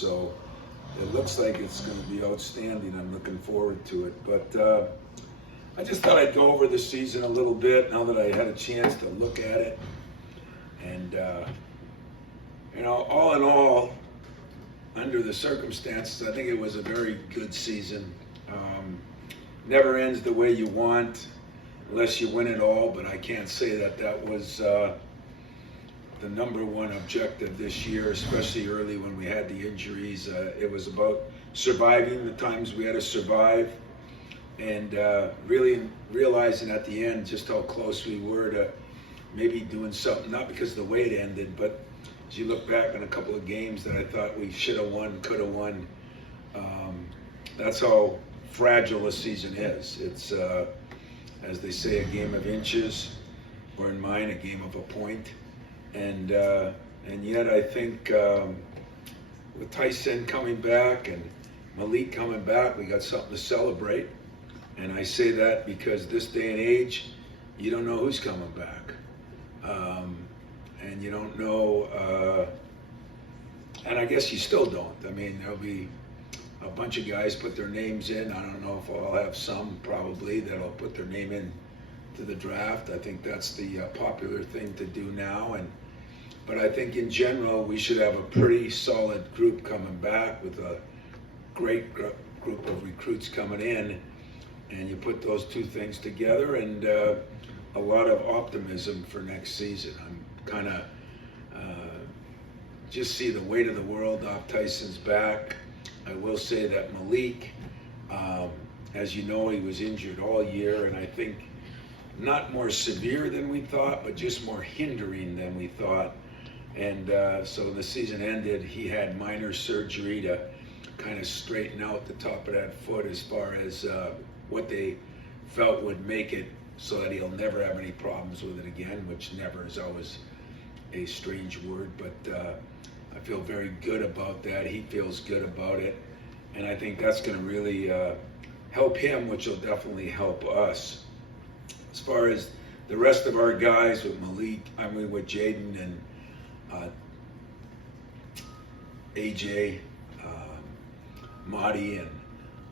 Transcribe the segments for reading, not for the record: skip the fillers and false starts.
So it looks like it's going to be outstanding. I'm looking forward to it. But I just thought I'd go over the season a little bit now that I had a chance to look at it. And, all in all, under the circumstances, I think it was a very good season. Never ends the way you want unless you win it all, but I can't say that was the number one objective this year, especially early when we had the injuries. It was about surviving the times we had to survive, and really realizing at the end just how close we were to maybe doing something, not because of the way it ended, but as you look back on a couple of games that I thought we should have won, could have won. That's how fragile a season is. It's, as they say, a game of inches, or in mine, a game of a point. And yet I think with Tyson coming back and Malik coming back, we got something to celebrate. And I say that because this day and age, you don't know who's coming back. And you don't know, and I guess you still don't. I mean, there'll be a bunch of guys put their names in. I don't know if I'll have some, probably, that'll put their name in to the draft. I think that's the popular thing to do now. But I think in general, we should have a pretty solid group coming back with a great group of recruits coming in. And you put those two things together, and a lot of optimism for next season. I'm kind of just see the weight of the world off Tyson's back. I will say that Malik, as you know, he was injured all year, and I think not more severe than we thought, but just more hindering than we thought. And so the season ended, he had minor surgery to kind of straighten out the top of that foot as far as what they felt would make it so that he'll never have any problems with it again, which never is always a strange word, but I feel very good about that. He feels good about it, and I think that's going to really help him, which will definitely help us. As far as the rest of our guys with Malik, with Jaden and AJ, Marty,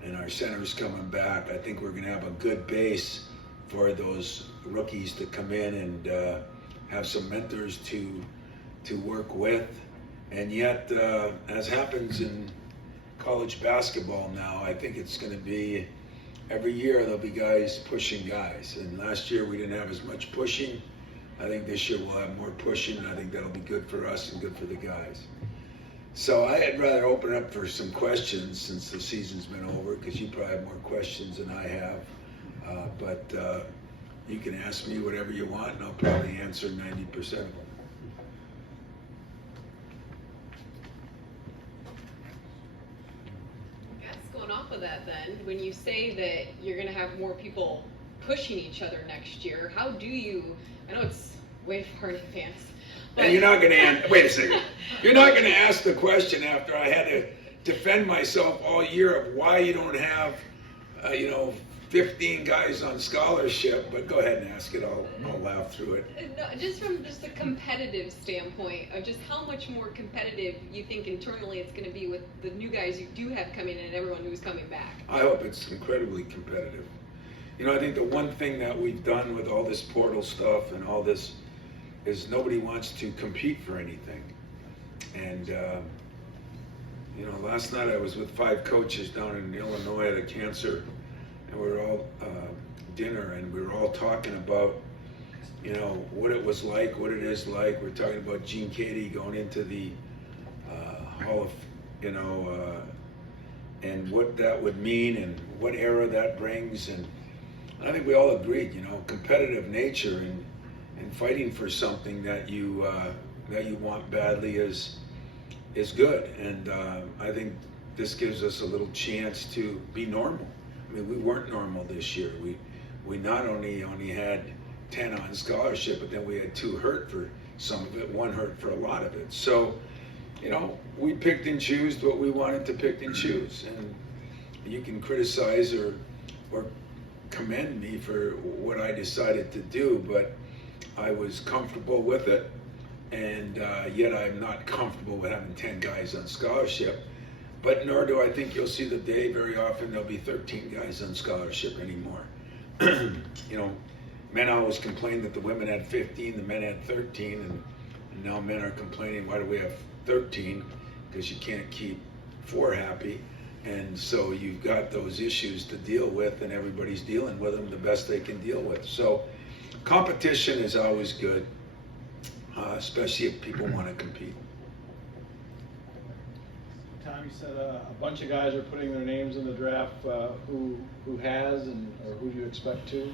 and our centers coming back, I think we're going to have a good base for those rookies to come in and have some mentors to work with. And yet, as happens in college basketball now, I think it's going to be every year there'll be guys pushing guys. And last year we didn't have as much pushing. I think this year we'll have more pushing, and I think that'll be good for us and good for the guys. So I'd rather open up for some questions since the season's been over, because you probably have more questions than I have. But you can ask me whatever you want, and I'll probably answer 90% of them. I guess going off of that then, when you say that you're going to have more people pushing each other next year, how do you, I know it's way far in advance, but... And you're not going to, wait a second, you're not going to ask the question after I had to defend myself all year of why you don't have, 15 guys on scholarship, but go ahead and ask it. I'll laugh through it. No, just from just a competitive standpoint of just how much more competitive you think internally it's going to be with the new guys you do have coming in and everyone who's coming back. I hope it's incredibly competitive. I think the one thing that we've done with all this portal stuff and all this is nobody wants to compete for anything. And, last night I was with 5 coaches down in Illinois at a cancer, and we were all dinner, and we were all talking about, what it was like, what it is like. We're talking about Gene Cady going into the Hall of, and what that would mean and what era that brings. And I think we all agreed, competitive nature and fighting for something that you want badly is good. And I think this gives us a little chance to be normal. I mean, we weren't normal this year. We not only had 10 on scholarship, but then we had 2 hurt for some of it, 1 hurt for a lot of it. So, we picked and chose what we wanted to pick and choose. And you can criticize or commend me for what I decided to do, but I was comfortable with it. And yet I'm not comfortable with having 10 guys on scholarship. But nor do I think you'll see the day very often there'll be 13 guys on scholarship anymore. You know, men always complained that the women had 15, the men had 13, and now men are complaining, why do we have 13? Because you can't keep 4 happy. And so you've got those issues to deal with, and everybody's dealing with them the best they can deal with. So competition is always good, especially if people want to compete. Tom, you said a bunch of guys are putting their names in the draft. Who has and or who do you expect to?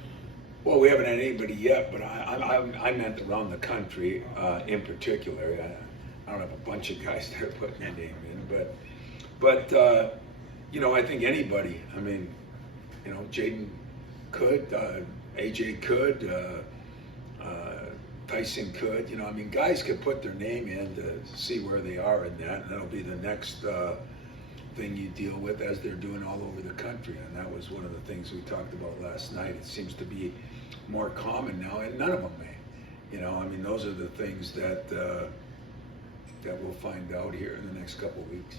Well, we haven't had anybody yet, but I meant around the country in particular. I don't have a bunch of guys that are putting their name in, but you know, I think anybody. I mean, you know, Jaden could, AJ could, Tyson could. You know, I mean, guys could put their name in to see where they are in that, and that'll be the next thing you deal with as they're doing all over the country. And that was one of the things we talked about last night. It seems to be more common now, and none of them may. You know, I mean, those are the things that that we'll find out here in the next couple of weeks.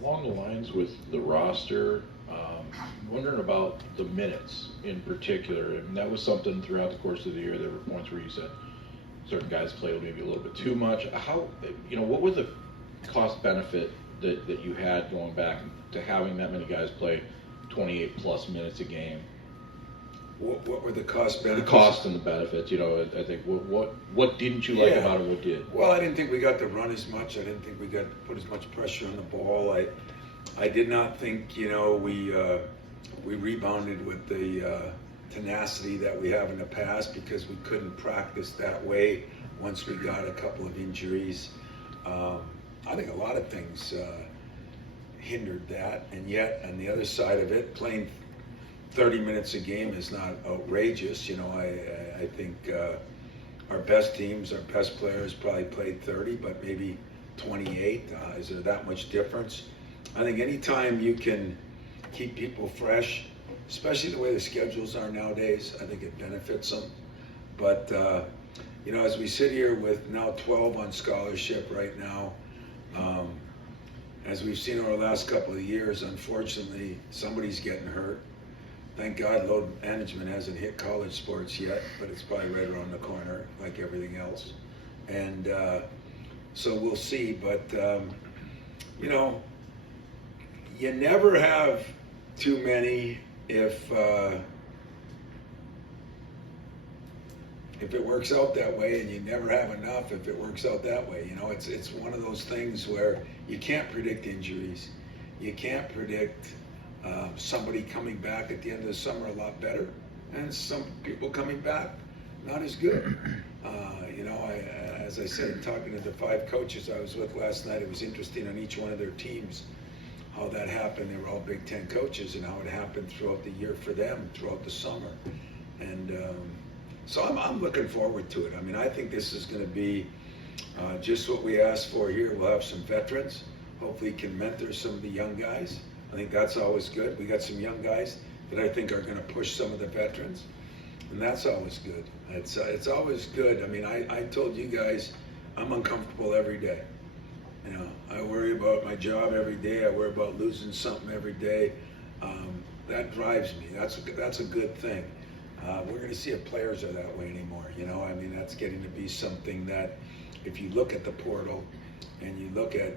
Along the lines with the roster, wondering about the minutes in particular. I mean, that was something throughout the course of the year. There were points where you said certain guys played maybe a little bit too much. How, you know, what was the cost benefit that you had going back to having that many guys play 28 plus minutes a game? What were the cost benefits? The cost and the benefits, you know, I think, what didn't you like about it, what did? Well, I didn't think we got to run as much. I didn't think we got to put as much pressure on the ball. I did not think, you know, we rebounded with the tenacity that we have in the past because we couldn't practice that way once we got a couple of injuries. I think a lot of things hindered that, and yet on the other side of it, playing 30 minutes a game is not outrageous. You know, I think our best teams, our best players probably played 30, but maybe 28. Is there that much difference? I think anytime you can keep people fresh, especially the way the schedules are nowadays, I think it benefits them. But, you know, as we sit here with now 12 on scholarship right now, as we've seen over the last couple of years, unfortunately, somebody's getting hurt. Thank God load management hasn't hit college sports yet, but it's probably right around the corner like everything else. And so we'll see, but you know, you never have too many if it works out that way, and you never have enough if it works out that way. You know, it's one of those things where you can't predict injuries. You can't predict somebody coming back at the end of the summer a lot better, and some people coming back not as good. You know, as I said, talking to the 5 coaches I was with last night, it was interesting on each one of their teams how that happened. They were all Big Ten coaches, and how it happened throughout the year for them, throughout the summer. And so I'm looking forward to it. I mean, I think this is going to be just what we asked for here. We'll have some veterans. Hopefully can mentor some of the young guys. I think that's always good. We got some young guys that I think are going to push some of the veterans, and that's always good. It's always good. I mean, I told you guys, I'm uncomfortable every day. You know, I worry about my job every day. I worry about losing something every day. That drives me. That's a good thing. We're going to see if players are that way anymore. You know, I mean, that's getting to be something that, if you look at the portal and you look at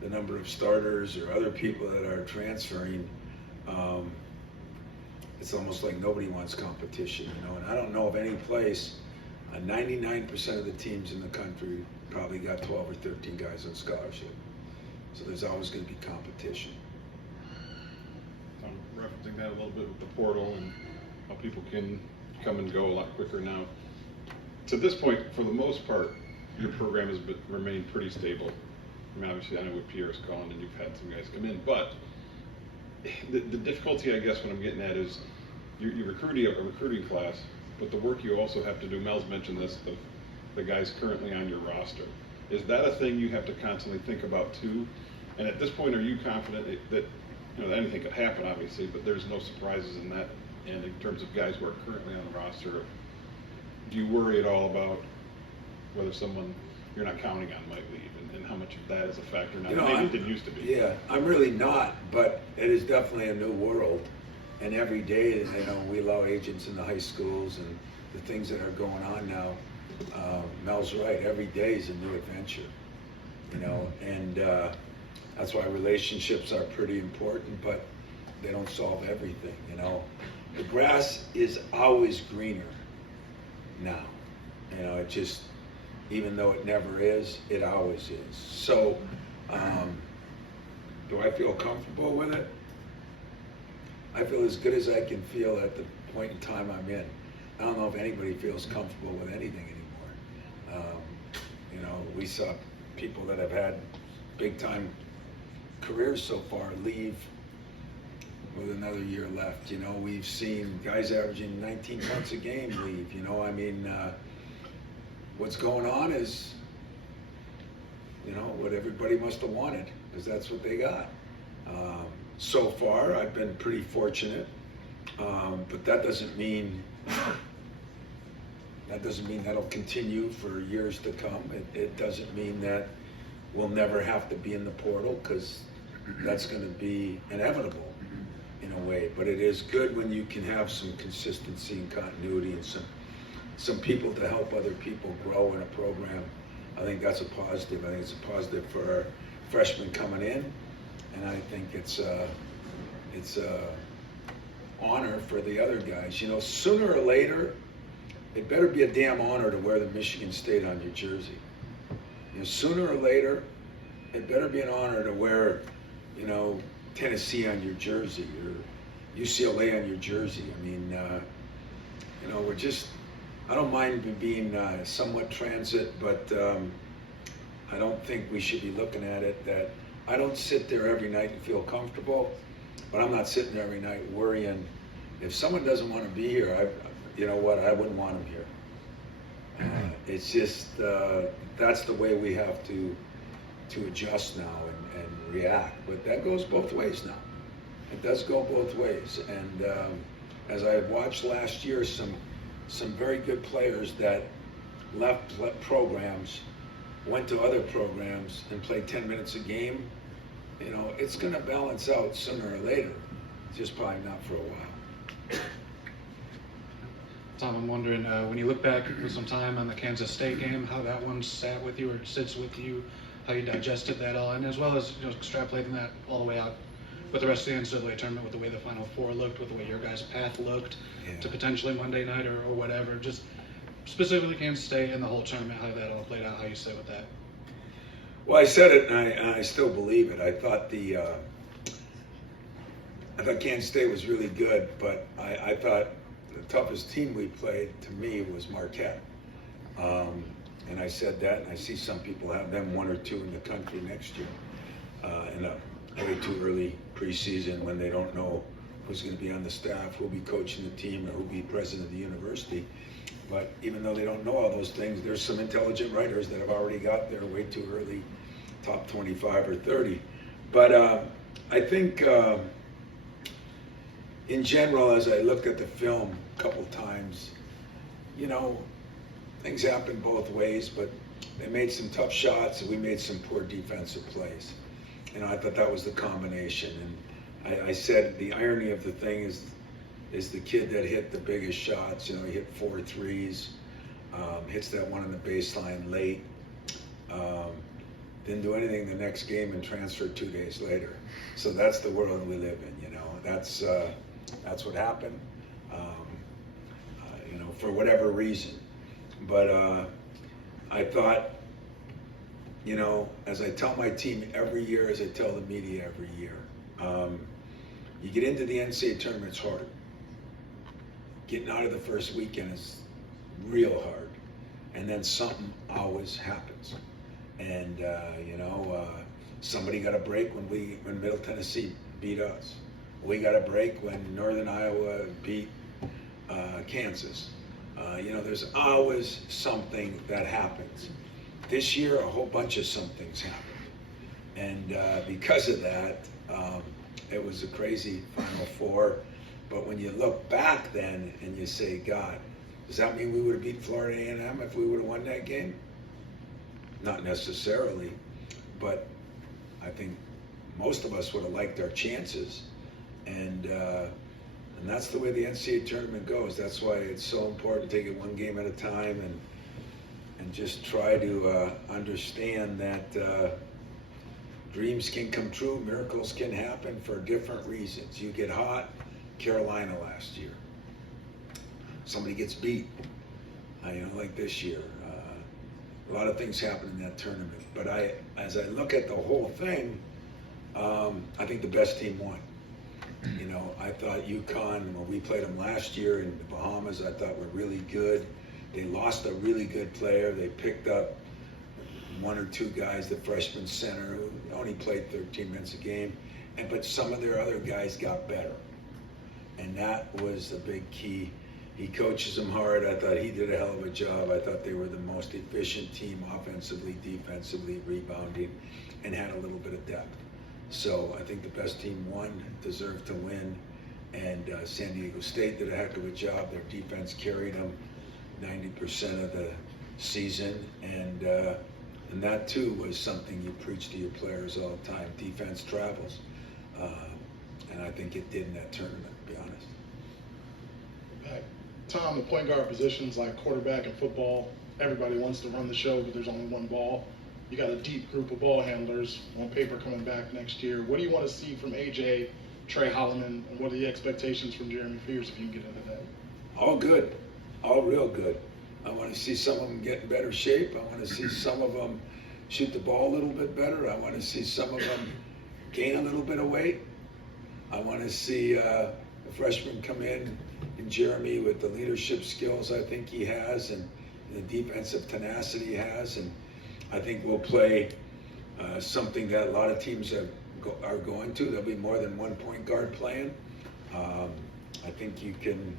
the number of starters or other people that are transferring, it's almost like nobody wants competition, you know. And I don't know of any place, 99% of the teams in the country probably got 12 or 13 guys on scholarship. So there's always going to be competition. I'm referencing that a little bit with the portal and how people can come and go a lot quicker now. To this point, for the most part, your program has remained pretty stable. I mean, obviously, I know with Pierre's gone and you've had some guys come in, but the difficulty, I guess, what I'm getting at is you're recruiting a recruiting class, but the work you also have to do, Mel's mentioned this, the guys currently on your roster. Is that a thing you have to constantly think about too? And at this point, are you confident that, you know, anything could happen, obviously, but there's no surprises in that? And in terms of guys who are currently on the roster, do you worry at all about whether someone you're not counting on might leave? and how much of that is a factor now? You know, Maybe I'm- it didn't used to be. Yeah, I'm really not, but it is definitely a new world. And every day, you know, we allow agents in the high schools and the things that are going on now. Mel's right, every day is a new adventure, you know, and that's why relationships are pretty important, but they don't solve everything, you know. The grass is always greener now, you know, it just, even though it never is, it always is. So, do I feel comfortable with it? I feel as good as I can feel at the point in time I'm in. I don't know if anybody feels comfortable with anything anymore. You know, we saw people that have had big time careers so far leave with another year left. You know, we've seen guys averaging 19 points a game leave. You know, I mean, what's going on is, you know, what everybody must have wanted, because that's what they got. So far, I've been pretty fortunate, but that doesn't mean that'll continue for years to come. It doesn't mean that we'll never have to be in the portal, because that's going to be inevitable in a way. But it is good when you can have some consistency and continuity and some people to help other people grow in a program. I think that's a positive. I think it's a positive for our freshmen coming in, and I think it's a honor for the other guys. You know, sooner or later, it better be a damn honor to wear the Michigan State on your jersey. You know, sooner or later, it better be an honor to wear, you know, Tennessee on your jersey or UCLA on your jersey. I mean, you know, I don't mind being somewhat transit, but I don't think we should be looking at it that I don't sit there every night and feel comfortable, but I'm not sitting there every night worrying. If someone doesn't want to be here, you know what, I wouldn't want them here. It's just, that's the way we have to adjust now and react. But that goes both ways now. It does go both ways. And as I watched last year, some very good players that left programs, went to other programs and played 10 minutes a game, you know, it's going to balance out sooner or later. Just probably not for a while. Tom, I'm wondering, when you look back with some time on the Kansas State game, how that one sat with you or sits with you, how you digested that all, and as well as, you know, extrapolating that all the way out with the rest of the NCAA tournament, with the way the Final Four looked, with the way your guys' path looked to potentially Monday night or whatever, just specifically Kansas State and the whole tournament, how that all played out, how you sit with that. Well, I said it, and I still believe it. I thought Kansas State was really good, but I thought the toughest team we played, to me, was Marquette. And I said that, and I see some people have them 1 or 2 in the country next year in a way too early preseason when they don't know who's going to be on the staff, who'll be coaching the team, or who'll be president of the university. But even though they don't know all those things, there's some intelligent writers that have already got there way too early, top 25 or 30. But I think in general, as I looked at the film a couple times, you know, things happen both ways, but they made some tough shots and we made some poor defensive plays. You know, I thought that was the combination. And I said the irony of the thing is the kid that hit the biggest shots. You know, he hit 4 threes, hits that one on the baseline late, didn't do anything the next game and transferred 2 days later. So that's the world we live in, you know. That's what happened, you know, for whatever reason. But I thought, you know, as I tell my team every year, as I tell the media every year, you get into the NCAA tournament, it's hard. Getting out of the first weekend is real hard. And then something always happens. And, you know, somebody got a break when Middle Tennessee beat us. We got a break when Northern Iowa beat Kansas. You know, there's always something that happens. This year, a whole bunch of somethings happened. And because of that, it was a crazy Final Four. But when you look back then and you say, God, does that mean we would have beat Florida A&M if we would have won that game? Not necessarily. but I think most of us would have liked our chances, and that's the way the NCAA tournament goes. That's why it's so important to take it one game at a time and just try to understand that dreams can come true, miracles can happen for different reasons. You get hot, Carolina last year. Somebody gets beat, like this year. A lot of things happen in that tournament. But as I look at the whole thing, I think the best team won. I thought UConn, when we played them last year in the Bahamas, I thought were really good. They lost a really good player. They picked up one or two guys, the freshman center, who only played 13 minutes a game. But some of their other guys got better. And that was the big key. He coaches them hard. I thought he did a hell of a job. I thought they were the most efficient team offensively, defensively, rebounding, and had a little bit of depth. So I think the best team won, deserved to win, and San Diego State did a heck of a job. Their defense carried them 90% of the season, and that too was something you preach to your players all the time. Defense travels, and I think it did in that tournament, to be honest. Tom, the point guard positions like quarterback and football, everybody wants to run the show, but there's only one ball. You got a deep group of ball handlers on paper coming back next year. What do you want to see from AJ, Trey Holloman, and what are the expectations from Jeremy Fears if you can get into that? All good, all real good. I want to see some of them get in better shape. I want to see some of them shoot the ball a little bit better. I want to see some of them gain a little bit of weight. I want to see a freshman come in Jeremy with the leadership skills I think he has and the defensive tenacity he has. And I think we'll play something that a lot of teams are going to. There'll be more than one point guard playing. I think you can,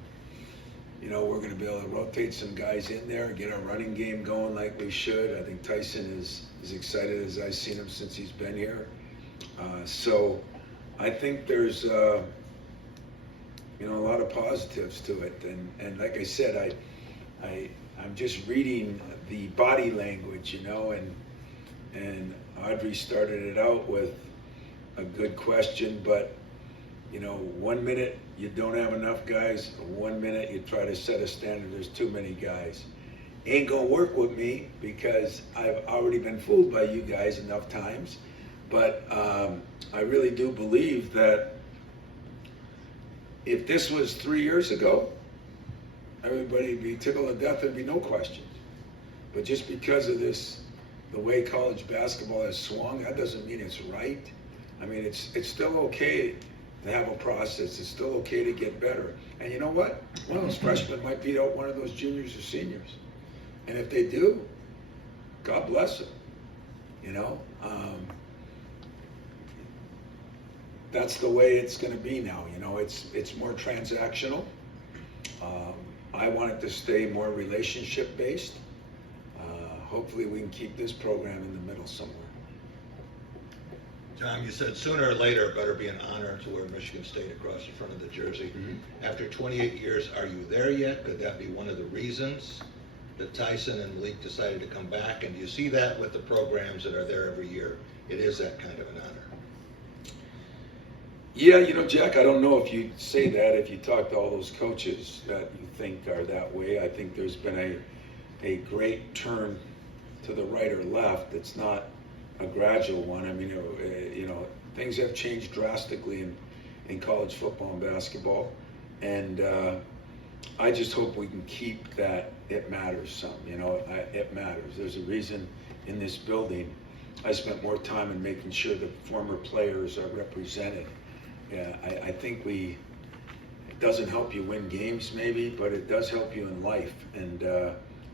we're going to be able to rotate some guys in there and get our running game going like we should. I think Tyson is as excited as I've seen him since he's been here. So I think there's a lot of positives to it, and like I said, I'm just reading the body language, and Audrey started it out with a good question, but 1 minute you don't have enough guys, 1 minute you try to set a standard, there's too many guys. Ain't gonna work with me because I've already been fooled by you guys enough times, but I really do believe that if this was 3 years ago, everybody would be tickled to death, there'd be no questions. But just because of this, the way college basketball has swung, that doesn't mean it's right. I mean, it's still okay to have a process. It's still okay to get better. And you know what? One of those freshmen might beat out one of those juniors or seniors. And if they do, God bless them. That's the way it's going to be now. It's more transactional. I want it to stay more relationship based. Hopefully we can keep this program in the middle somewhere. Tom, you said sooner or later it better be an honor to wear Michigan State across the front of the jersey. Mm-hmm. After 28 years, are you there yet? Could that be one of the reasons that Tyson and Malik decided to come back? And do you see that with the programs that are there every year? It is that kind of an honor. Yeah, Jack, I don't know if you'd say that if you talk to all those coaches that you think are that way. I think there's been a great turn to the right or left. It's not a gradual one. I mean, things have changed drastically in college football and basketball. And I just hope we can keep that it matters some, it matters. There's a reason in this building I spent more time in making sure the former players are represented. Yeah, I think it doesn't help you win games maybe, but it does help you in life. And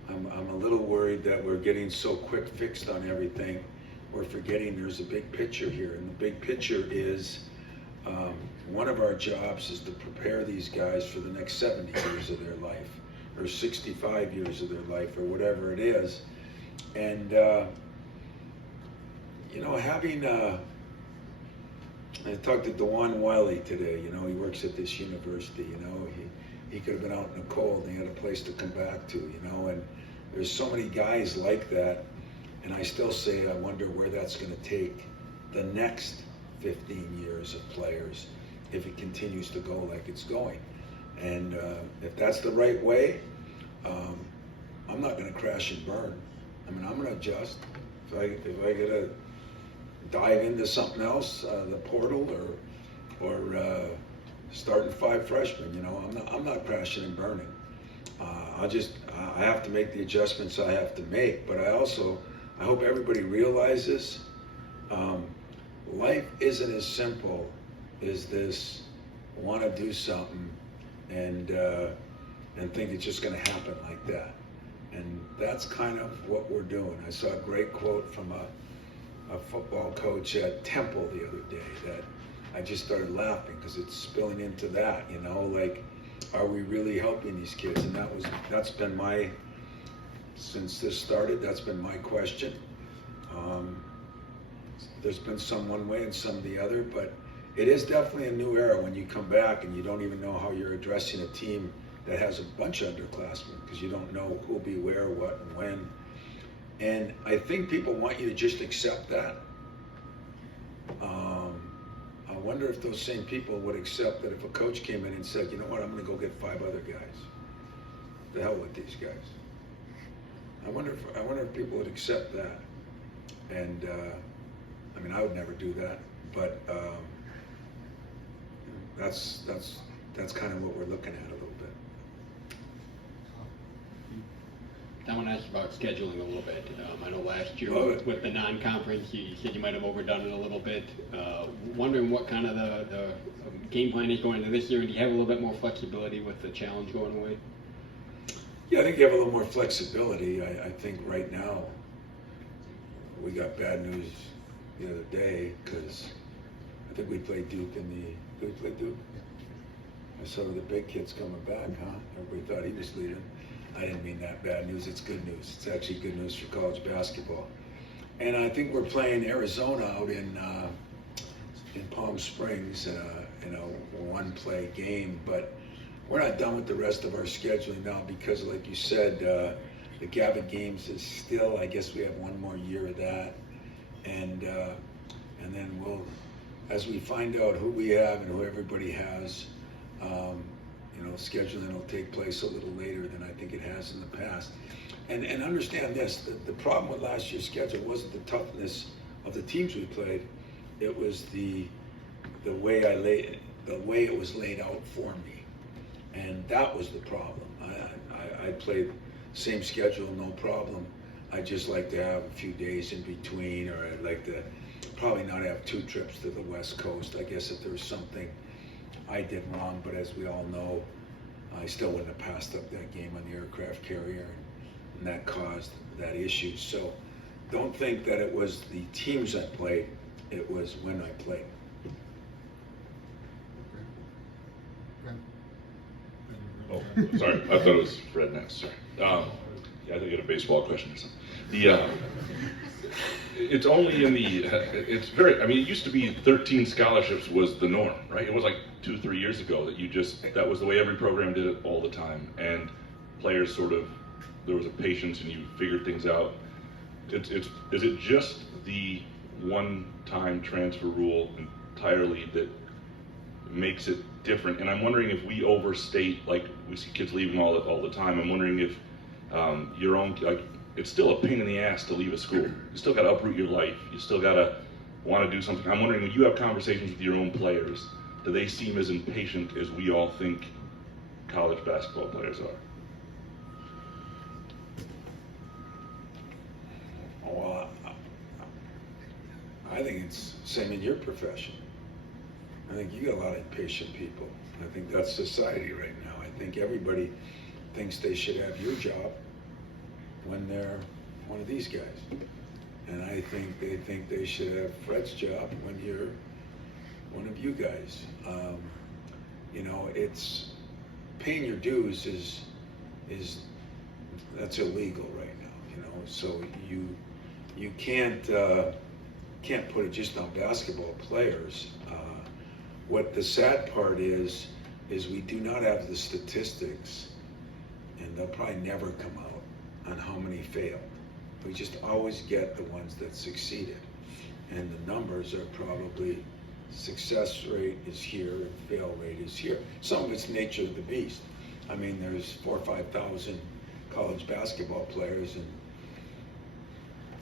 I'm a little worried that we're getting so quick fixed on everything. We're forgetting there's a big picture here. And the big picture is one of our jobs is to prepare these guys for the next 70 years of their life or 65 years of their life or whatever it is. And, having I talked to DeJuan Wiley today. He works at this university. He could have been out in the cold and he had a place to come back to. And there's so many guys like that. And I still say, I wonder where that's going to take the next 15 years of players if it continues to go like it's going. And if that's the right way, I'm not going to crash and burn. I mean, I'm going to adjust. If I get to dive into something else, the portal, or starting 5 freshmen, you know, I'm not crashing and burning. I have to make the adjustments I have to make, but I hope everybody realizes life isn't as simple as this want to do something and think it's just going to happen like that. And that's kind of what we're doing. I saw a great quote from a football coach at Temple the other day that I just started laughing because it's spilling into that, you know, like, are we really helping these kids? And that's been since this started, that's been my question. There's been some one way and some the other, but it is definitely a new era when you come back and you don't even know how you're addressing a team that has a bunch of underclassmen because you don't know who'll be where, what, and when. And I think people want you to just accept that. I wonder if those same people would accept that if a coach came in and said, you know what, I'm going to go get 5 other guys. The hell with these guys. I wonder if people would accept that. And I mean, I would never do that, but that's kind of what we're looking at a little bit. I want to ask about scheduling a little bit. I know last year Love it. with the non-conference, you said you might have overdone it a little bit. Wondering what kind of the game plan is going into this year, and do you have a little bit more flexibility with the challenge going away? Yeah, I think you have a little more flexibility. I think right now we got bad news the other day because I think we played Duke did we play Duke? I saw the big kid's coming back, huh? Everybody thought he was leading. I didn't mean that bad news. It's good news. It's actually good news for college basketball. And I think we're playing Arizona out in Palm Springs in a one-play game. But we're not done with the rest of our scheduling now because, like you said, the Gavitt Games is still, I guess we have one more year of that. And then we'll, as we find out who we have and who everybody has, you know, scheduling will take place a little later than I think it has in the past. And understand this, the problem with last year's schedule wasn't the toughness of the teams we played, it was the way it was laid out for me. And that was the problem. I played same schedule, no problem. I'd just like to have a few days in between, or I'd like to probably not have 2 trips to the West Coast. I guess if there was something I did wrong, but as we all know, I still wouldn't have passed up that game on the aircraft carrier, and that caused that issue. So don't think that it was the teams I played, it was when I played. Oh, sorry, I thought it was Fred next, sorry. Yeah, I think I had a baseball question or something. It's only in it's very, I mean, it used to be 13 scholarships was the norm, right? It was like 2-3 years ago that that was the way every program did it all the time. And players there was a patience and you figured things out. Is it just the one-time transfer rule entirely that makes it different? And I'm wondering if we overstate, like we see kids leaving all the time. I'm wondering if your own, like, it's still a pain in the ass to leave a school. You still got to uproot your life. You still got to want to do something. I'm wondering, when you have conversations with your own players, do they seem as impatient as we all think college basketball players are? Well, I think it's the same in your profession. I think you got a lot of impatient people. I think that's society right now. I think everybody thinks they should have your job when they're one of these guys. And I think they think they should have Fred's job when you're one of you guys. You know, it's paying your dues is that's illegal right now, you know. So you can't put it just on basketball players. What the sad part is we do not have the statistics, and they'll probably never come out on how many failed. We just always get the ones that succeeded. And the numbers are probably success rate is here and fail rate is here. Some of it's nature of the beast. I mean, there's 4,000 or 5,000 college basketball players, and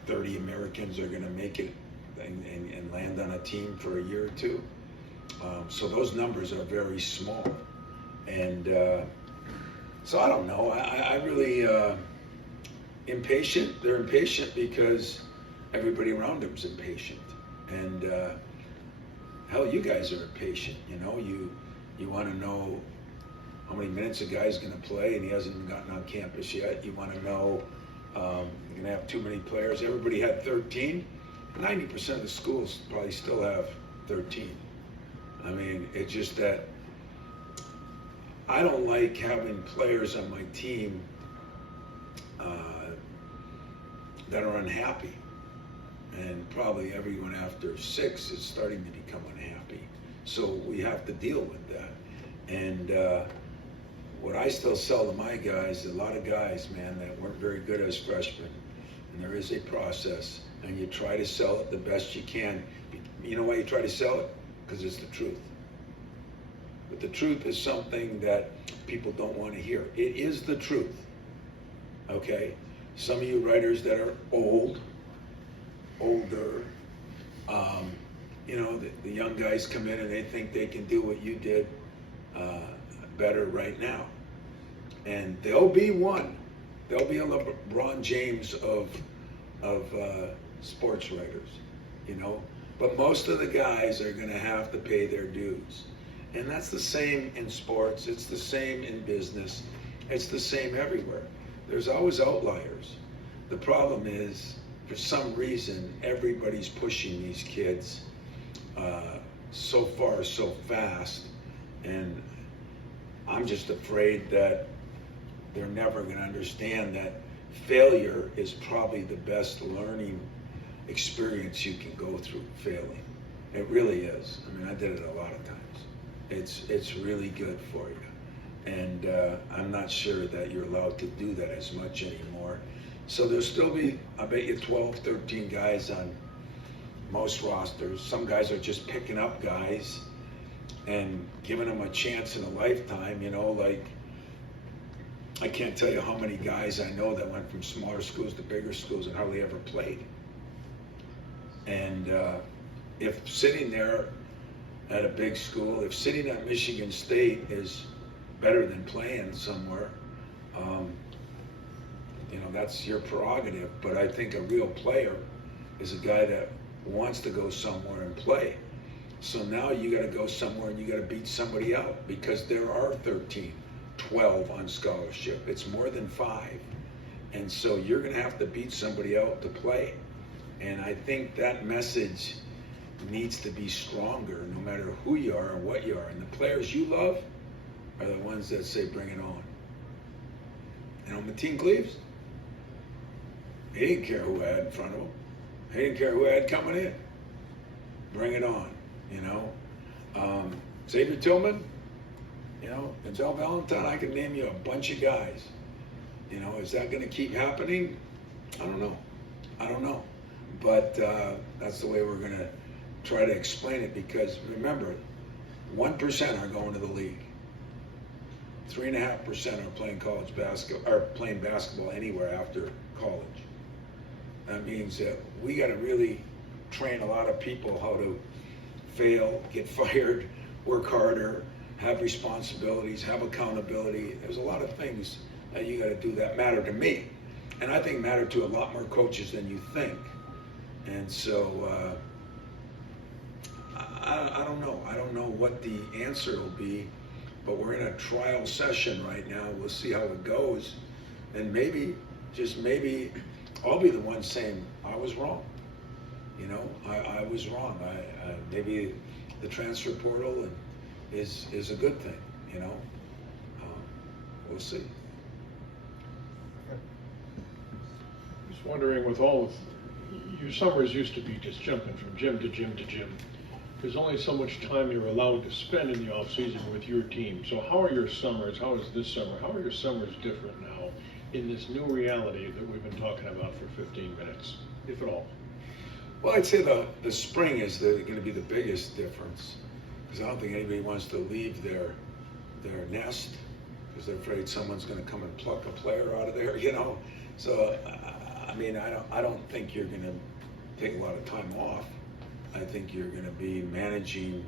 30 Americans are going to make it and land on a team for a year or two. So those numbers are very small. And so I don't know. I really impatient. They're impatient because everybody around them's impatient. And hell, you guys are impatient. You know, you want to know how many minutes a guy's going to play, and he hasn't even gotten on campus yet. You want to know you're going to have too many players. Everybody had 13. 90% of the schools probably still have 13. I mean, it's just that I don't like having players on my team that are unhappy. And probably everyone after 6 is starting to become unhappy. So we have to deal with that. And what I still sell to my guys, a lot of guys, man, that weren't very good as freshmen, and there is a process, and you try to sell it the best you can. You know why you try to sell it? Because it's the truth. But the truth is something that people don't want to hear. It is the truth, okay? Some of you writers that are older, you know, the young guys come in and they think they can do what you did better right now. And they'll be one. They'll be a LeBron James of sports writers, you know. But most of the guys are going to have to pay their dues. And that's the same in sports. It's the same in business. It's the same everywhere. There's always outliers. The problem is, for some reason, everybody's pushing these kids so far, so fast. And I'm just afraid that they're never going to understand that failure is probably the best learning experience you can go through, failing. It really is. I mean, I did it a lot of times. It's really good for you. And I'm not sure that you're allowed to do that as much anymore. So there'll still be, I bet you, 12, 13 guys on most rosters. Some guys are just picking up guys and giving them a chance in a lifetime, you know, like, I can't tell you how many guys I know that went from smaller schools to bigger schools and hardly ever played. And if sitting there at a big school, if sitting at Michigan State is better than playing somewhere, you know, that's your prerogative. But I think a real player is a guy that wants to go somewhere and play. So now you got to go somewhere and you got to beat somebody out, because there are 13, 12 on scholarship. It's more than 5. And so you're going to have to beat somebody out to play. And I think that message needs to be stronger, no matter who you are or what you are. And the players you love are the ones that say, bring it on. You know, Mateen Cleaves, he didn't care who had in front of him. He didn't care who had coming in. Bring it on, you know. Xavier Tillman, you know, Denzel Valentine, I can name you a bunch of guys. You know, is that going to keep happening? I don't know. But that's the way we're going to try to explain it, because remember, 1% are going to the league. 3.5% are playing college basketball, or playing basketball anywhere after college. That means that we got to really train a lot of people how to fail, get fired, work harder, have responsibilities, have accountability. There's a lot of things that you got to do that matter to me, and I think matter to a lot more coaches than you think. And so I don't know. I don't know what the answer will be, but we're in a trial session right now. We'll see how it goes, and maybe, just maybe, I'll be the one saying I was wrong. You know, I was wrong. Maybe the transfer portal is a good thing. You know, we'll see. Just wondering, with all your summers used to be just jumping from gym to gym to gym. There's only so much time you're allowed to spend in the off season with your team. So how are your summers? How is this summer? How are your summers different now in this new reality that we've been talking about for 15 minutes, if at all? Well, I'd say the spring is going to be the biggest difference, because I don't think anybody wants to leave their nest because they're afraid someone's going to come and pluck a player out of there, you know. So, I mean, I don't think you're going to take a lot of time off. I think you're going to be managing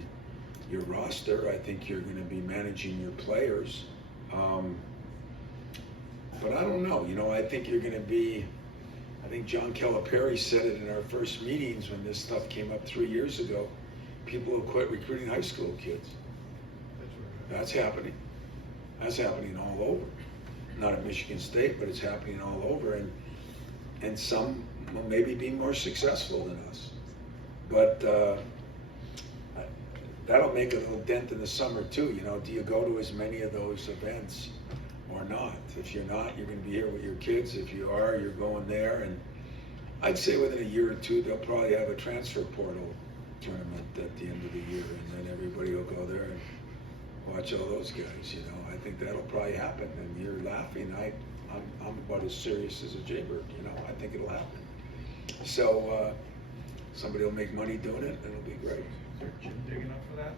your roster. I think you're going to be managing your players. But I don't know. You know, I think you're going to be. I think John Calipari said it in our first meetings when this stuff came up 3 years ago. People will quit recruiting high school kids. That's happening. That's happening all over. Not at Michigan State, but it's happening all over. And some will maybe be more successful than us. But that'll make a little dent in the summer too. You know, do you go to as many of those events or not? If you're not, you're going to be here with your kids. If you are, you're going there. And I'd say within a year or two, they'll probably have a transfer portal tournament at the end of the year, and then everybody will go there and watch all those guys. You know, I think that'll probably happen. And you're laughing. I'm about as serious as a jaybird. You know, I think it'll happen. So somebody will make money doing it, and it'll be great. Is there a gym big enough for that?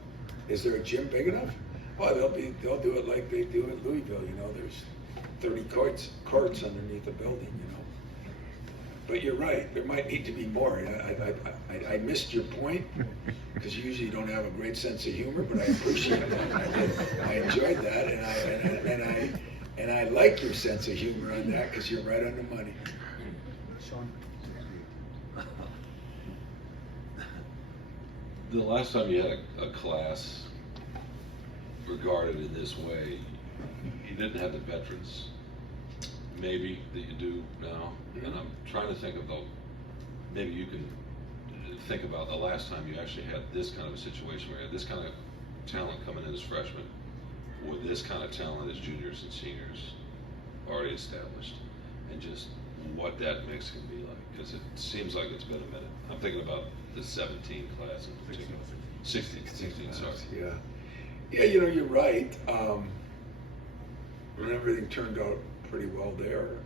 Is there a gym big enough? Well, they'll do it like they do at Louisville. You know, there's 30 courts underneath the building. You know, but you're right. There might need to be more. I missed your point because you usually don't have a great sense of humor, but I appreciate that. I enjoyed that, and I like your sense of humor on that because you're right on the money. Sean? The last time you had a class regarded in this way, you didn't have the veterans, maybe, that you do now. And I'm trying to think about, maybe you can think about the last time you actually had this kind of a situation where you had this kind of talent coming in as freshmen with this kind of talent as juniors and seniors already established, and just what that mix can be like, because it seems like it's been a minute. I'm thinking about the 17 class in particular. 16, sorry. Yeah, you know, you're right. And everything turned out pretty well there.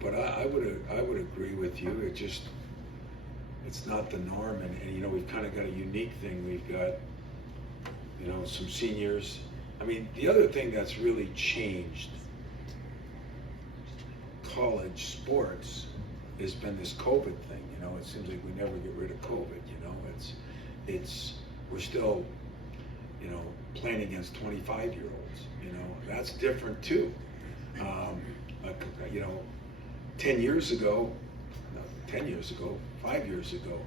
But I would agree with you. It's not the norm, and you know, we've kind of got a unique thing. We've got, you know, some seniors. I mean, the other thing that's really changed college sports has been this COVID thing. You know, it seems like we never get rid of COVID. You know, we're still, you know, playing against 25-year-olds. You know, that's different too. You know, 5 years ago,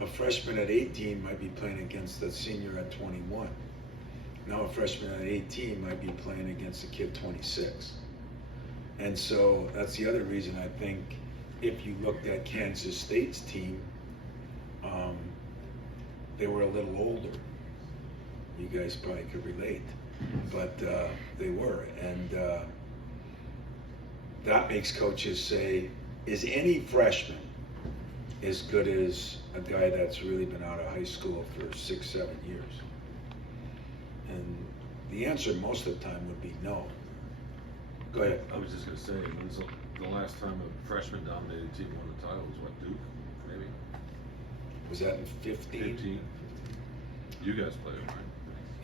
a freshman at 18 might be playing against a senior at 21. Now a freshman at 18 might be playing against a kid 26. And so that's the other reason I think if you looked at Kansas State's team, they were a little older. You guys probably could relate, but they were. And that makes coaches say, is any freshman as good as a guy that's really been out of high school for 6-7 years? And the answer most of the time would be no. Go ahead. I was just going to say, when's the last time a freshman dominated team won the title? Was what, Duke, maybe? Was that in 15? 15. You guys played it, right?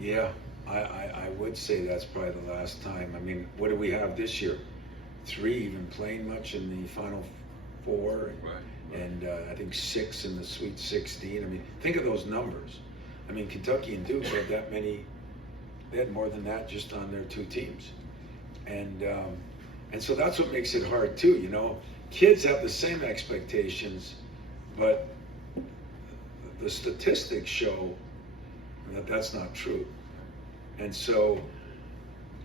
Yeah, I would say that's probably the last time. I mean, what do we have this year? 3 even playing much in the Final Four, and I think 6 in the Sweet 16. I mean, think of those numbers. I mean, Kentucky and Duke had that many. They had more than that just on their 2 teams, and so that's what makes it hard too. You know, kids have the same expectations, but the statistics show that that's not true. And so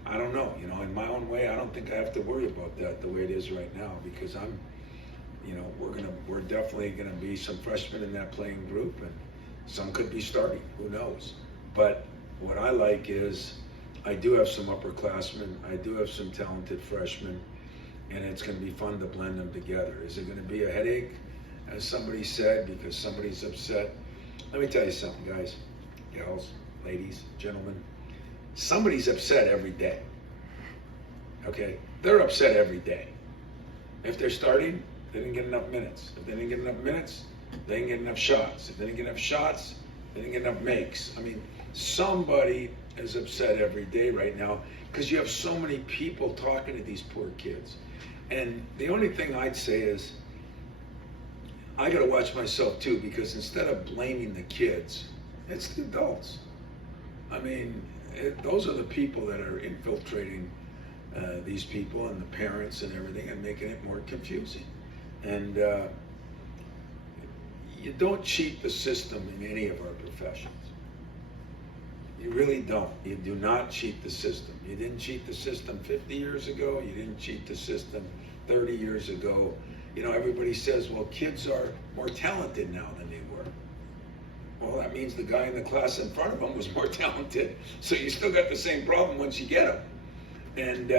I don't know, you know, in my own way, I don't think I have to worry about that the way it is right now, because you know, we're definitely gonna be some freshmen in that playing group, and some could be starting, who knows. But what I like is I do have some upperclassmen, I do have some talented freshmen, and it's gonna be fun to blend them together. Is it gonna be a headache, as somebody said, because somebody's upset? Let me tell you something, guys, gals, ladies, gentlemen. Somebody's upset every day. okay? They're upset every day. If they're starting, they didn't get enough minutes. If they didn't get enough minutes, they didn't get enough shots. If they didn't get enough shots, they didn't get enough makes. I mean, somebody is upset every day right now because you have so many people talking to these poor kids. And the only thing I'd say is, I gotta watch myself too, because instead of blaming the kids, it's the adults. I mean, those are the people that are infiltrating these people and the parents and everything and making it more confusing. And you don't cheat the system in any of our professions. You really don't. You do not cheat the system. You didn't cheat the system 50 years ago. You didn't cheat the system 30 years ago. You know, everybody says, well, kids are more talented now than they were. Well, that means the guy in the class in front of them was more talented. So you still got the same problem once you get them. And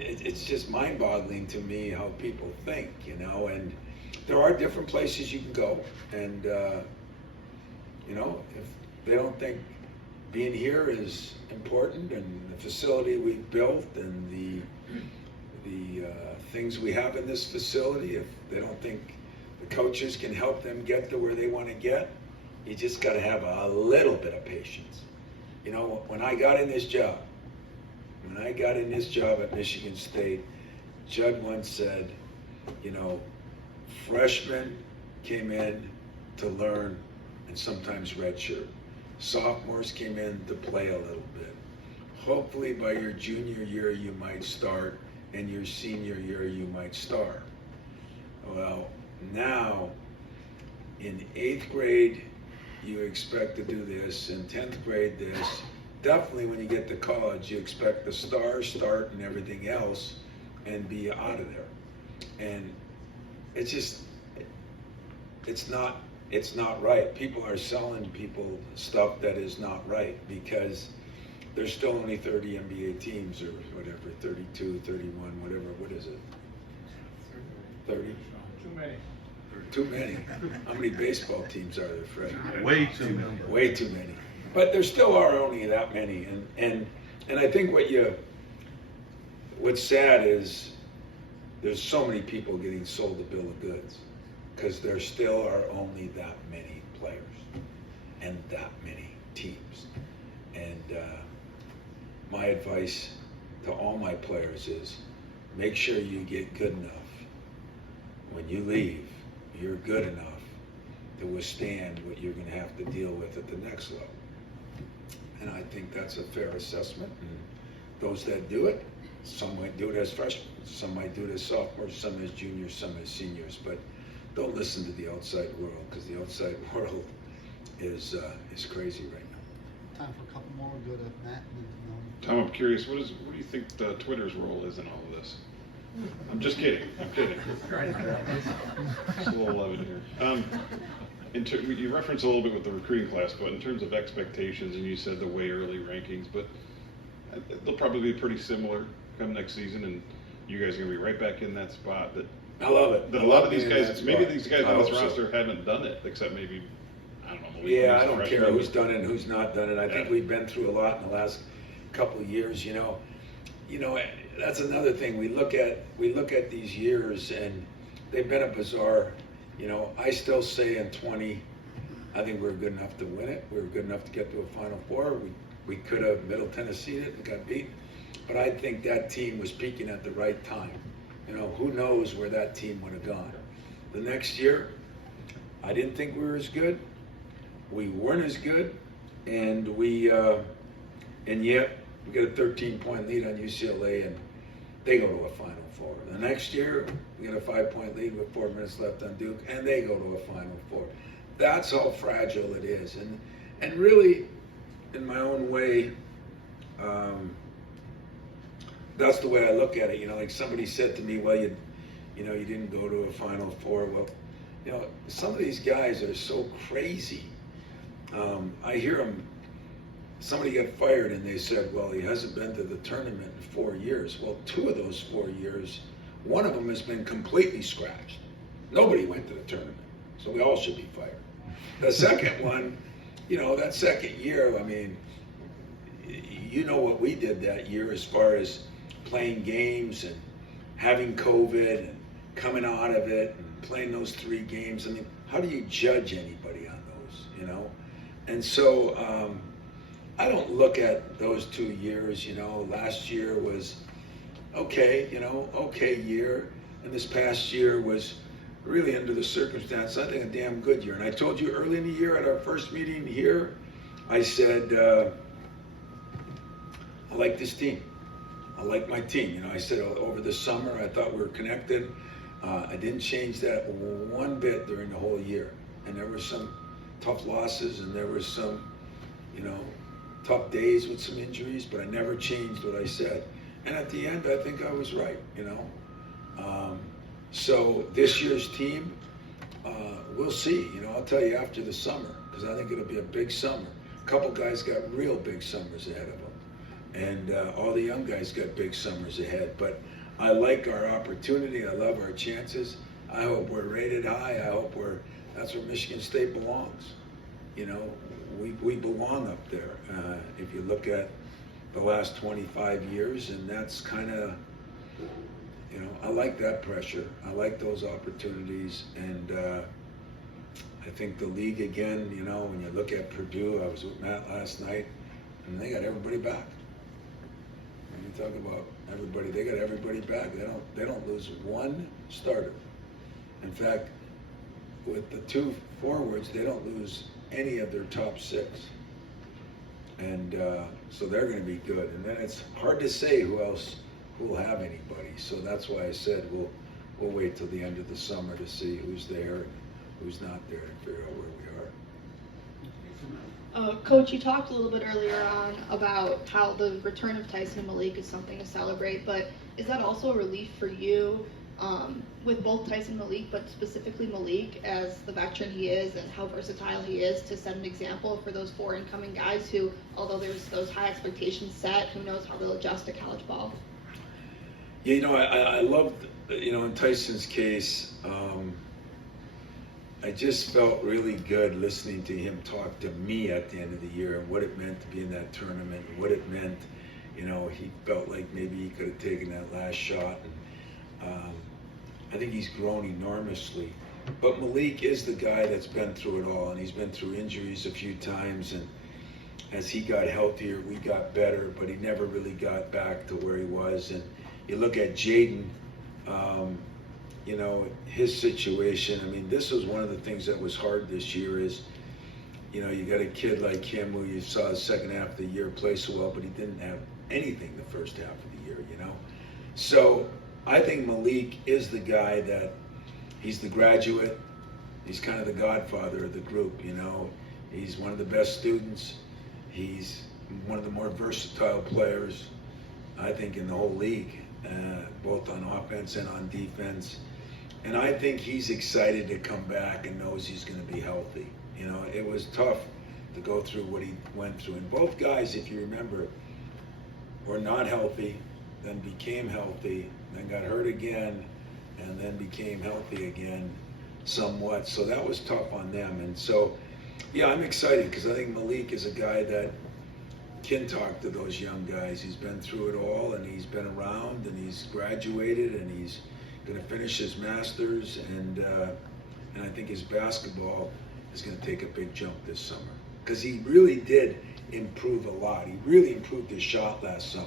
it's just mind-boggling to me how people think, you know. And there are different places you can go. And, you know, if they don't think being here is important, and the facility we've built and the things we have in this facility, if they don't think the coaches can help them get to where they want to get, you just got to have a little bit of patience. You know, when I got in this job at Michigan State, Judd once said, you know, freshmen came in to learn and sometimes redshirt. Sophomores came in to play a little bit. Hopefully by your junior year you might start, and your senior year you might start. Well, now in 8th grade you expect to do this, in 10th grade this. Definitely when you get to college you expect the stars start and everything else and be out of there. And it's just, it's not right. People are selling people stuff that is not right, because there's still only 30 NBA teams or whatever, 32, 31, whatever, what is it? 30? Too many. Too many. How many baseball teams are there, Fred? Way too many. Way too many. But there still are only that many. And I think what's sad is there's so many people getting sold a bill of goods, because there still are only that many players and that many teams. And my advice to all my players is, make sure you get good enough. When you leave, you're good enough to withstand what you're going to have to deal with at the next level. And I think that's a fair assessment. And those that do it, some might do it as freshmen, some might do it as sophomores, some as juniors, some as seniors. But don't listen to the outside world, because the outside world is crazy right now. Time for a couple more. We'll go to Matt. Tom, I'm curious, what do you think Twitter's role is in all of this? I'm just kidding. I'm kidding. Just a little love in here. You referenced a little bit with the recruiting class, but in terms of expectations, and you said the way early rankings, but they'll probably be pretty similar come next season, and you guys are going to be right back in that spot. I love it. That a lot of these guys, maybe these guys on this roster haven't done it, except maybe, I don't know. Malik, Yeah, I don't care who's done it and who's not done it. I think we've been through a lot in the last couple of years, you know. That's another thing. We look at these years, and they've been a bizarre, you know. I still say in 20, I think we were good enough to win it. We were good enough to get to a Final Four. We could have Middle Tennessee it and got beat. But I think that team was peaking at the right time. You know, who knows where that team would have gone. The next year, I didn't think we were as good. We weren't as good, and yet we get a 13-point lead on UCLA, and they go to a Final Four. The next year, we get a 5-point lead with 4 minutes left on Duke, and they go to a Final Four. That's how fragile it is. And really, in my own way, that's the way I look at it. You know, like somebody said to me, well, you didn't go to a Final Four. Well, you know, some of these guys are so crazy. I hear them, somebody got fired and they said, well, he hasn't been to the tournament in 4 years. Well, 2 of those 4 years, one of them has been completely scratched. Nobody went to the tournament, so we all should be fired. The second one, you know, that second year, I mean, you know what we did that year as far as playing games and having COVID and coming out of it and playing those 3 games. I mean, how do you judge anybody on those, you know? And so I don't look at those 2 years, you know. Last year was okay, you know, okay year. And this past year was really, under the circumstance, I think a damn good year. And I told you early in the year at our first meeting here, I said, I like this team. I like my team. You know, I said over the summer, I thought we were connected. I didn't change that one bit during the whole year. And there were some tough losses, and there were some, you know, tough days with some injuries, but I never changed what I said. And at the end, I think I was right, you know. So this year's team, we'll see. You know, I'll tell you after the summer, because I think it'll be a big summer. A couple guys got real big summers ahead of them. And all the young guys got big summers ahead. But I like our opportunity. I love our chances. I hope we're rated high. I hope that's where Michigan State belongs. You know, we belong up there. If you look at the last 25 years, and that's kind of, you know, I like that pressure. I like those opportunities. And I think the league, again, you know, when you look at Purdue, I was with Matt last night, and they got everybody back. When you talk about everybody, they got everybody back. They don't lose one starter. In fact, with the 2 forwards, they don't lose any of their top 6. And so they're going to be good. And then it's hard to say who else will have anybody. So that's why I said we'll wait till the end of the summer to see who's there and who's not there and figure out where we are. Coach, you talked a little bit earlier on about how the return of Tyson and Malik is something to celebrate, but is that also a relief for you with both Tyson and Malik, but specifically Malik as the veteran he is and how versatile he is, to set an example for those 4 incoming guys who, although there's those high expectations set, who knows how they'll adjust to college ball? Yeah, you know, I loved, you know, in Tyson's case, I just felt really good listening to him talk to me at the end of the year and what it meant to be in that tournament, and what it meant, you know, he felt like maybe he could have taken that last shot. And I think he's grown enormously. But Malik is the guy that's been through it all, and he's been through injuries a few times, and as he got healthier, we got better, but he never really got back to where he was. And you look at Jaden, you know, his situation, I mean, this was one of the things that was hard this year is, you know, you got a kid like him who you saw the second half of the year play so well, but he didn't have anything the first half of the year, you know. So I think Malik is the guy that, he's the graduate, he's kind of the godfather of the group, you know. He's one of the best students, he's one of the more versatile players, I think, in the whole league, both on offense and on defense. And I think he's excited to come back and knows he's going to be healthy. You know, it was tough to go through what he went through. And both guys, if you remember, were not healthy, then became healthy, then got hurt again, and then became healthy again somewhat. So that was tough on them. And so, yeah, I'm excited because I think Malik is a guy that can talk to those young guys. He's been through it all, and he's been around, and he's graduated, and he's going to finish his master's, and I think his basketball is going to take a big jump this summer because he really did improve a lot. He really improved his shot last summer.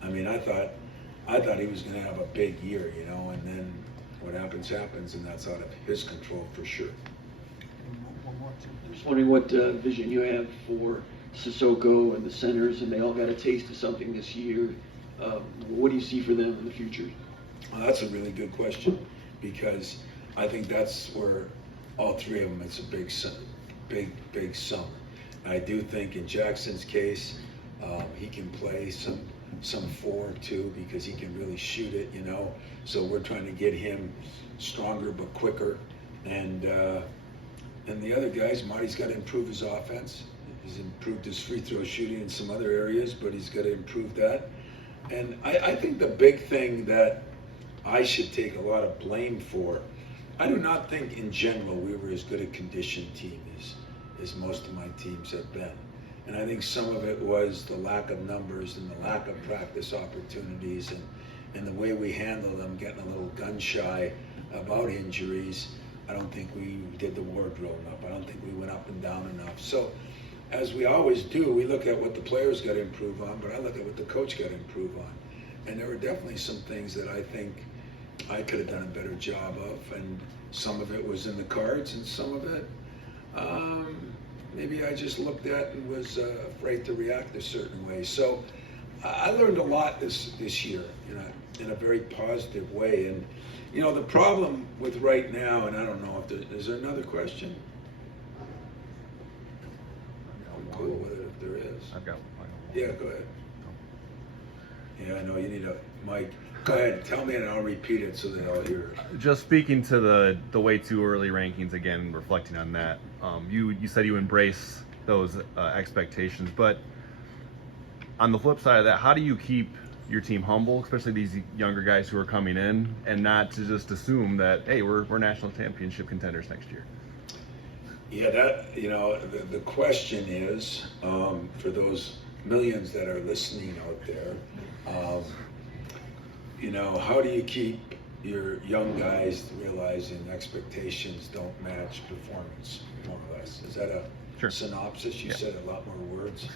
I mean, I thought he was going to have a big year, you know, and then what happens, and that's out of his control for sure. Just wondering what vision you have for Sissoko and the centers, and they all got a taste of something this year. What do you see for them in the future? Well, that's a really good question because I think that's where all 3 of them, it's a big sum. I do think in Jackson's case, he can play some 4 too because he can really shoot it, you know. So we're trying to get him stronger but quicker. And the other guys, Marty's got to improve his offense. He's improved his free throw shooting in some other areas, but he's got to improve that. And I think the big thing that I should take a lot of blame for, I do not think in general we were as good a conditioned team as most of my teams have been. And I think some of it was the lack of numbers and the lack of practice opportunities and the way we handled them, getting a little gun shy about injuries. I don't think we did the wardrobe enough. I don't think we went up and down enough. So, as we always do, we look at what the players got to improve on, but I look at what the coach got to improve on. And there were definitely some things that I think I could have done a better job of, and some of it was in the cards, and some of it maybe I just looked at and was afraid to react a certain way. So I learned a lot this year in a very positive way. And you know, the problem with right now, and I don't know if is there another question? I'm cool with it if there is. I've got one. Yeah, go ahead. Yeah, I know you need a mic. Go ahead, tell me and I'll repeat it so that I'll hear it. Just speaking to the way too early rankings again, reflecting on that, you said you embrace those expectations, but on the flip side of that, how do you keep your team humble, especially these younger guys who are coming in, and not to just assume that, hey, we're national championship contenders next year? Yeah, that, you know, the question is, for those millions that are listening out there, you know, how do you keep your young guys realizing expectations don't match performance, more or less? Is that a synopsis? You said a lot more words.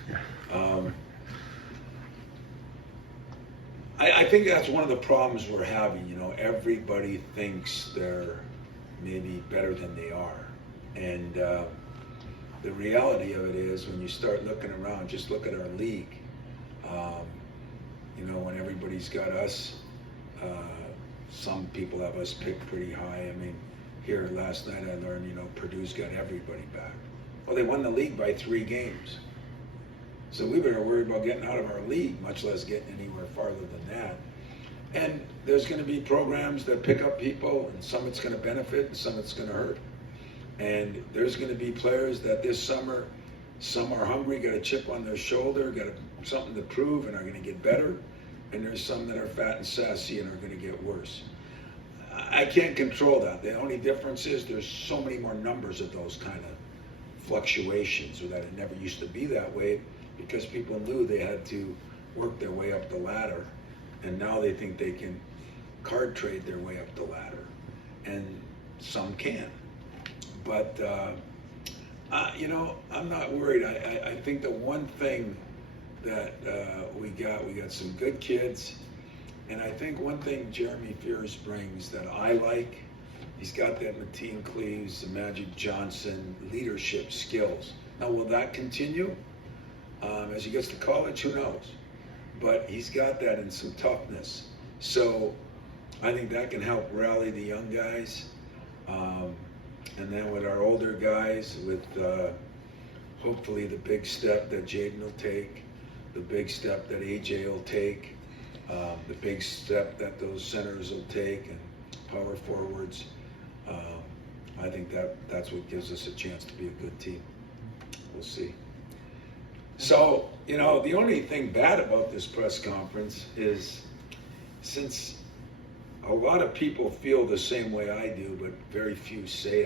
I think that's one of the problems we're having. You know, everybody thinks they're maybe better than they are. And the reality of it is, when you start looking around, just look at our league. You know, when everybody's got us, some people have us picked pretty high. I mean, here last night I learned, you know, Purdue's got everybody back. Well, they won the league by 3 games. So we better worry about getting out of our league, much less getting anywhere farther than that. And there's going to be programs that pick up people, and some it's going to benefit and some it's going to hurt. And there's going to be players that this summer, some are hungry, got a chip on their shoulder, got something to prove, and are going to get better. And there's some that are fat and sassy and are going to get worse. I can't control that. The only difference is there's so many more numbers of those kind of fluctuations, or that it never used to be that way, because people knew they had to work their way up the ladder, and now they think they can card trade their way up the ladder, and some can. But you know, I'm not worried. I think the one thing that we got some good kids, and I think one thing Jeremy Fears brings that I like, he's got that Mateen Cleaves, the Magic Johnson leadership skills. Now, will that continue as he gets to college? Who knows? But he's got that and some toughness. So I think that can help rally the young guys. And then with our older guys, with hopefully the big step that Jaden will take, the big step that AJ will take, the big step that those centers will take, and power forwards. I think that's what gives us a chance to be a good team. We'll see. So, you know, the only thing bad about this press conference is, since a lot of people feel the same way I do, but very few say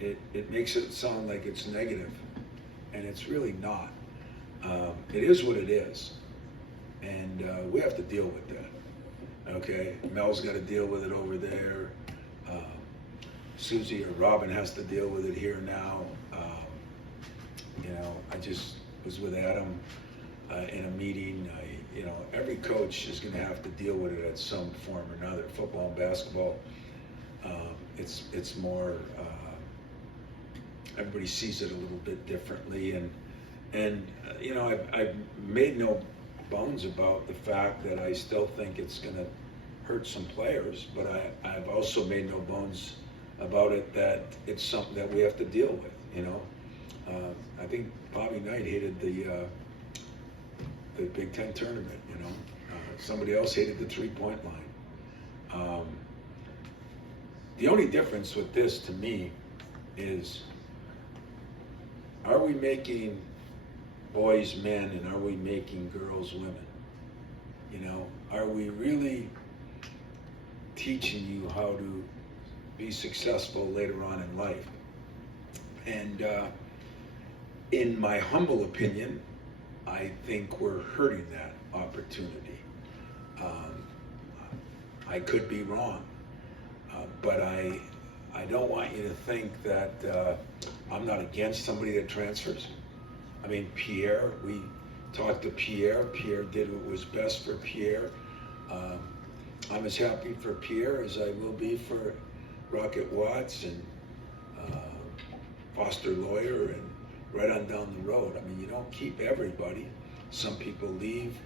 it, it makes it sound like it's negative, and it's really not. It is what it is, and we have to deal with that. Okay, Mel's got to deal with it over there. Susie or Robin has to deal with it here now. You know, I just was with Adam in a meeting. You know, every coach is going to have to deal with it at some form or another. Football and basketball, it's more. Everybody sees it a little bit differently, and you know, I've made no bones about the fact that I still think it's going to hurt some players, but I've also made no bones about it that it's something that we have to deal with. You know, I think Bobby Knight hated the Big Ten tournament. You know, somebody else hated the 3-point line. The only difference with this, to me, is, are we making boys men, and are we making girls women? You know, are we really teaching you how to be successful later on in life? And in my humble opinion, I think we're hurting that opportunity. I could be wrong, but I don't want you to think that I'm not against somebody that transfers. I mean, Pierre, we talked to Pierre. Pierre did what was best for Pierre. I'm as happy for Pierre as I will be for Rocket Watts and Foster Lawyer and right on down the road. I mean, you don't keep everybody. Some people leave.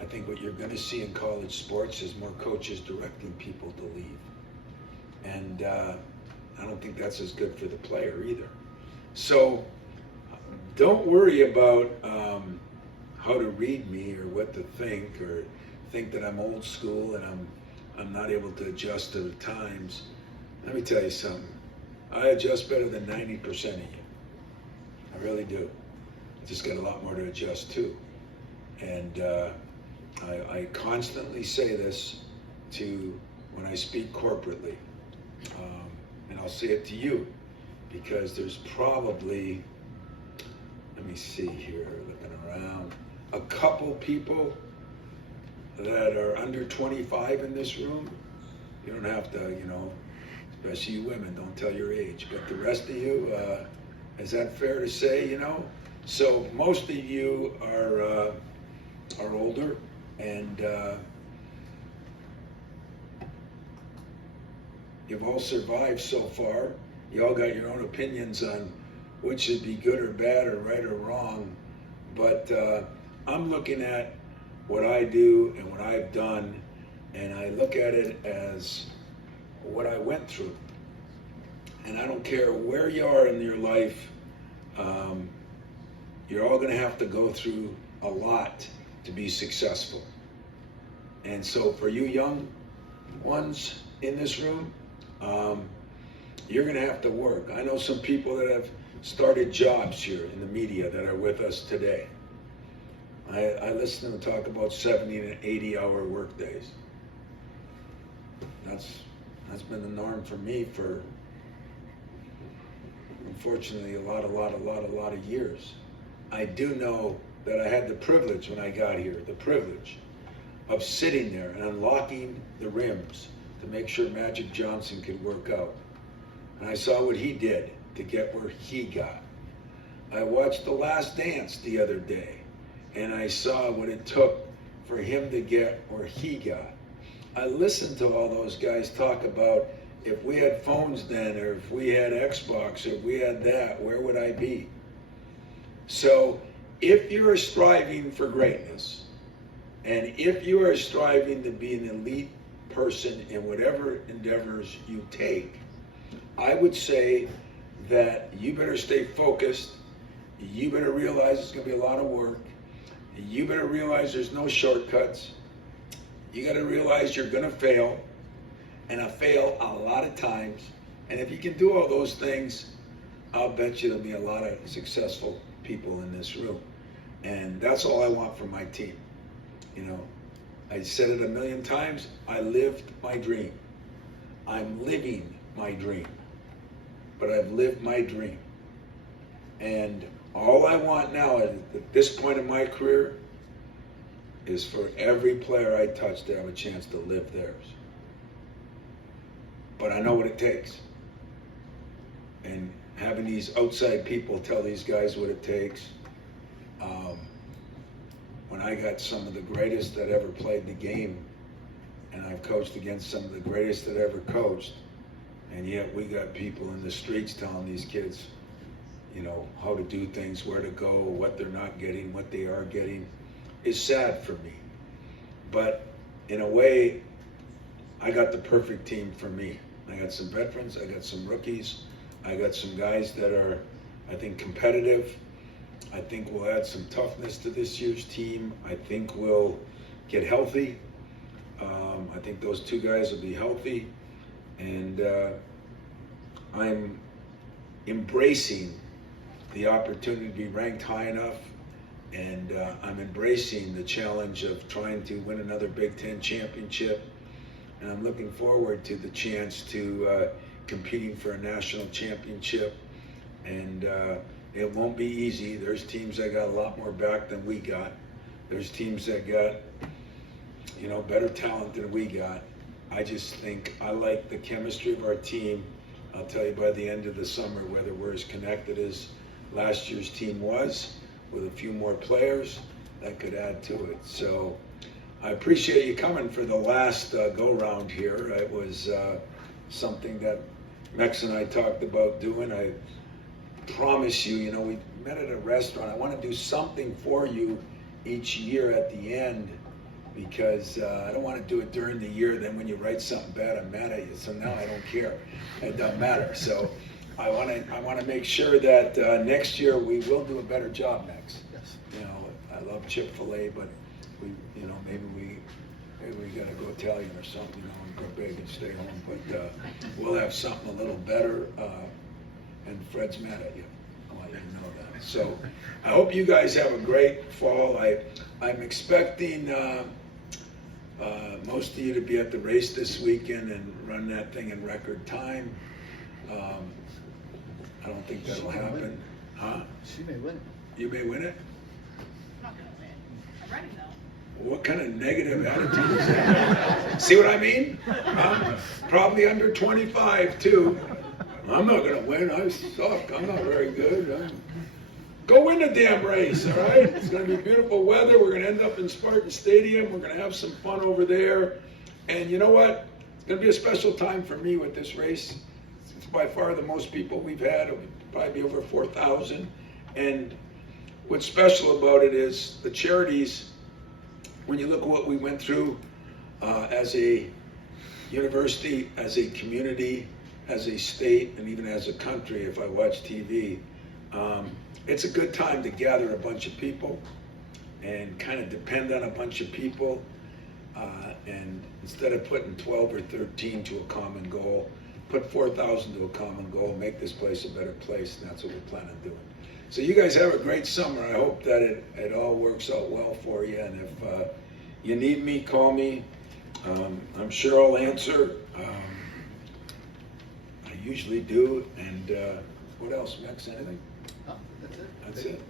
I think what you're going to see in college sports is more coaches directing people to leave. And I don't think that's as good for the player either. So don't worry about how to read me or what to think or think that I'm old school and I'm not able to adjust to the times. Let me tell you something. I adjust better than 90% of you. I really do. I just got a lot more to adjust to. And I constantly say this to when I speak corporately. And I'll say it to you because there's probably, let me see here, looking around, a couple people that are under 25 in this room. You don't have to, you know, especially you women, don't tell your age. But the rest of you, is that fair to say, you know? So most of you are older, and you've all survived so far. You all got your own opinions on which should be good or bad or right or wrong. But I'm looking at what I do and what I've done, and I look at it as what I went through. And I don't care where you are in your life, you're all going to have to go through a lot to be successful. And so for you young ones in this room, you're going to have to work. I know some people that have started jobs here in the media that are with us today. I listen to them talk about 70 and 80-hour work days. That's been the norm for me for, unfortunately, a lot of years. I do know that I had the privilege when I got here, the privilege of sitting there and unlocking the rims to make sure Magic Johnson could work out. And I saw what he did to get where he got. I watched The Last Dance the other day, and I saw what it took for him to get where he got. I listened to all those guys talk about if we had phones then, or if we had Xbox, or if we had that, where would I be? So if you are striving for greatness, and if you are striving to be an elite person in whatever endeavors you take, I would say that you better stay focused. You better realize it's going to be a lot of work. You better realize there's no shortcuts. You got to realize you're going to fail, and I fail a lot of times. And if you can do all those things, I'll bet you there'll be a lot of successful people in this room. And that's all I want from my team. You know, I said it a million times. I lived my dream. I'm living my dream. But I've lived my dream. And all I want now at this point in my career is for every player I touch to have a chance to live theirs. But I know what it takes. And having these outside people tell these guys what it takes, when I got some of the greatest that ever played the game, and I've coached against some of the greatest that ever coached, and yet we got people in the streets telling these kids, you know, how to do things, where to go, what they're not getting, what they are getting, is sad for me. But in a way, I got the perfect team for me. I got some veterans, I got some rookies, I got some guys that are, I think, competitive. I think we'll add some toughness to this year's team. I think we'll get healthy. I think those two guys will be healthy. And I'm embracing the opportunity to be ranked high enough, and I'm embracing the challenge of trying to win another Big Ten championship, and I'm looking forward to the chance to competing for a national championship. And It won't be easy. There's teams that got a lot more back than we got. There's teams that got, better talent than we got. I just think I like the chemistry of our team. I'll tell you by the end of the summer whether we're as connected as last year's team was, with a few more players that could add to it. So I appreciate you coming for the last go-round here. It was something that Mex and I talked about doing. I promise you, we met at a restaurant. I want to do something for you each year at the end, because I don't want to do it during the year. Then when you write something bad, I'm mad at you. So now I don't care. It doesn't matter. So I want to make sure that next year we will do a better job, Mex. Yes. I love Chick-fil-A, but maybe we gotta go Italian or something, and go big and stay home. But we'll have something a little better. And Fred's mad at you. I want you to know that. So I hope you guys have a great fall. I'm expecting most of you to be at the race this weekend and run that thing in record time. I don't think that'll happen. Huh? She may win. You may win it? I'm not gonna win. I'm running though. What kind of negative attitude is that? See what I mean? I'm probably under 25 too. I'm not gonna win. I suck. I'm not very good. Go win the damn race, all right? It's gonna be beautiful weather. We're gonna end up in Spartan Stadium. We're gonna have some fun over there. And you know what? It's gonna be a special time for me with this race. It's by far the most people we've had. It'll probably be over 4,000. And what's special about it is the charities. When you look at what we went through as a university, as a community, as a state, and even as a country, if I watch TV, it's a good time to gather a bunch of people and kind of depend on a bunch of people. And instead of putting 12 or 13 to a common goal, put 4,000 to a common goal, make this place a better place, and that's what we plan on doing. So you guys have a great summer. I hope that it all works out well for you. And if you need me, call me. I'm sure I'll answer. I usually do. And what else, Max? Anything? No, that's it. That's it.